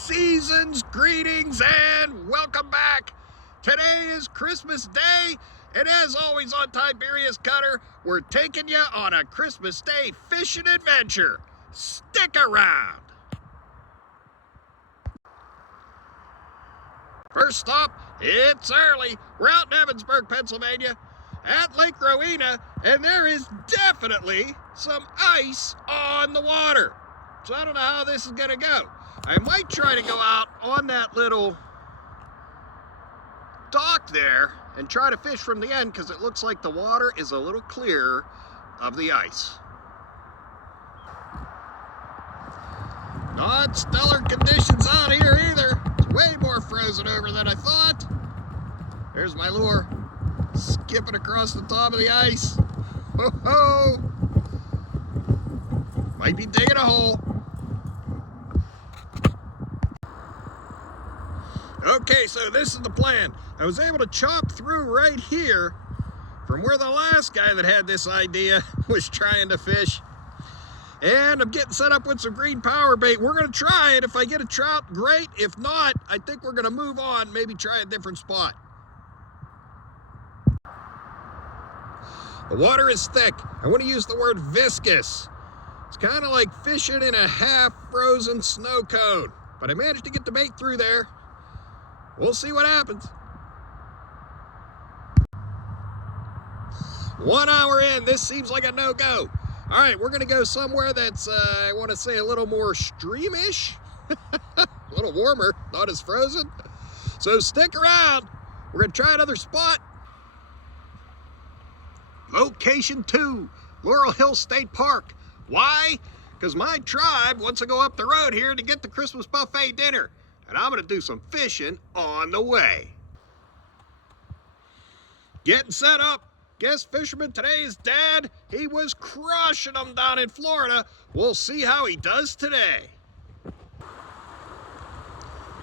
Season's greetings and welcome back. Today is Christmas Day, and as always on Tiberius Cutter, we're taking you on a Christmas Day fishing adventure. Stick around. First stop, it's early. We're out in Evansburg, Pennsylvania, at Lake Rowena, and there is definitely some ice on the water. So I don't know how this is gonna go. I might try to go out on that little dock there and try to fish from the end, because it looks like the water is a little clearer of the ice. Not stellar conditions out here either. It's way more frozen over than I thought. There's my lure, skipping across the top of the ice. Ho ho! Might be digging a hole. Okay, so this is the plan. I was able to chop through right here from where the last guy that had this idea was trying to fish. And I'm getting set up with some green power bait. We're gonna try it. If I get a trout, great. If not, I think we're gonna move on, maybe try a different spot. The water is thick. I want to use the word viscous. It's kind of like fishing in a half-frozen snow cone. But I managed to get the bait through there. We'll see what happens. 1 hour in, this seems like a no-go. All right, we're gonna go somewhere that's, I wanna say a little more streamish, a little warmer, not as frozen. So stick around. We're gonna try another spot. Location 2, Laurel State Park. Why? Because my tribe wants to go up the road here to get the Christmas buffet dinner. And I'm gonna do some fishing on the way. Getting set up. Guest fisherman today is Dad. He was crushing them down in Florida. We'll see how he does today.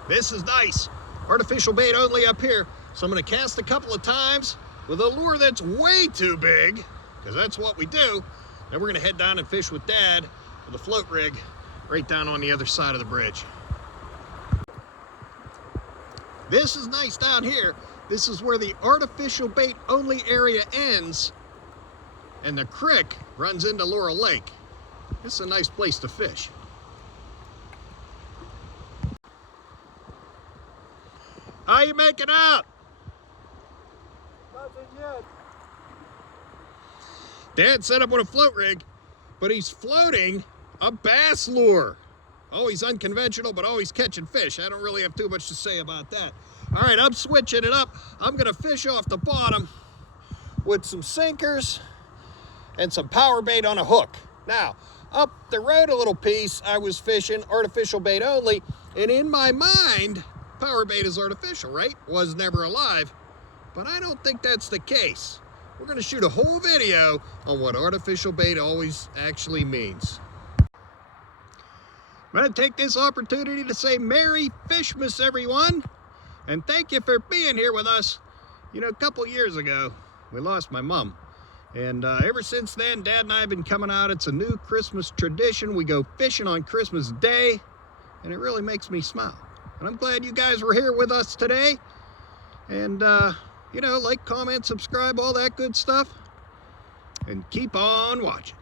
This is nice. Artificial bait only up here. So I'm gonna cast a couple of times with a lure that's way too big, because that's what we do. Then we're gonna head down and fish with Dad with a float rig right down on the other side of the bridge. This is nice down here. This is where the artificial bait only area ends and the creek runs into Laurel Lake. This is a nice place to fish. How you making out? Nothing yet. Dad set up with a float rig, but he's floating a bass lure. Always unconventional, but always catching fish. I don't really have too much to say about that. All right, I'm switching it up. I'm gonna fish off the bottom with some sinkers and some power bait on a hook. Now, up the road a little piece, I was fishing artificial bait only, and in my mind, power bait is artificial, right? Was never alive, but I don't think that's the case. We're gonna shoot a whole video on what artificial bait always actually means. I'm going to take this opportunity to say Merry Fishmas, everyone, and thank you for being here with us. You know, a couple years ago, we lost my mom, and ever since then, Dad and I have been coming out. It's a new Christmas tradition. We go fishing on Christmas Day, and it really makes me smile. And I'm glad you guys were here with us today, and, you know, like, comment, subscribe, all that good stuff, and keep on watching.